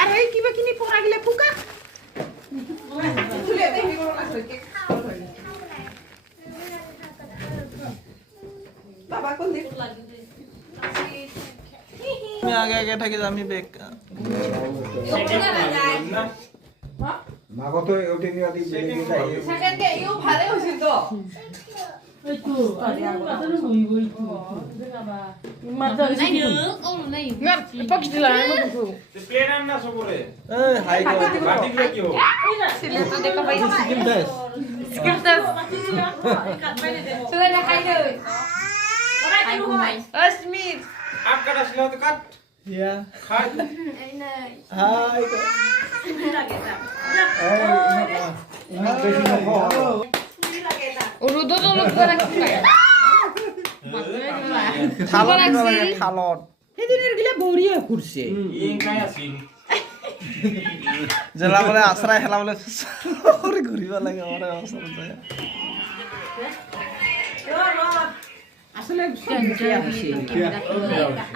আরে কিবা কিনি পড়া গিলে পুকা বাবা কোন দিক আমি আগে আগে থাকি আমি বেক মাগতো ওটি নিয়া দি বেলে কি তাই সেকেন্ডে ইও ভালো হইছিল তো এই তো আরে মাথার হই বাবা মাথা নাই ওর নাই না পক্ষ দিলা আমি তো প্লেন আন না সবরে এই হাই গো বাটি দিলে কি হবে ছিলে তো দেখা পাই স্কিল দাস স্কিপ দাস চলে না খাই দে আই ঘুমাই অস্মিত আপ কাটা ছিল তো কাট ইয়া খাই এই নাই হাই গো বেশি না খাও রুদো তো লোক করে খায় থালত দিব লাগে থালত সেদিনের গিলা বড়িয়া করছে ইং কাই আছিল জেলা বলে আশ্রয় হেলা বলে ওরে ঘুরিবা লাগে ওরে অসর যায় আসলে সঞ্চয় আছে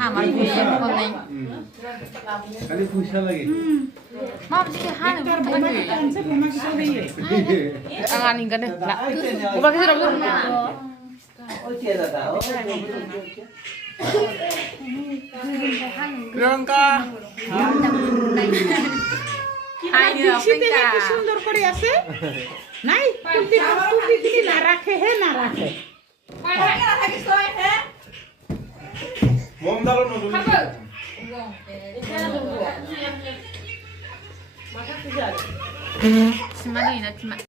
আমার ঘুরে কোন নাই খালি পয়সা লাগে মা বসে হানে তার বোমা কানছে বোমা কিছু দিয়ে আনি গানে ওবা কিছু রাখো প্রিয়ঙ্কা হাই শীতে কি সুন্দর করে আছে নাই কুলতি কুলতি কি না রাখে হে না রাখে মোম দালো নজুল Semana ini,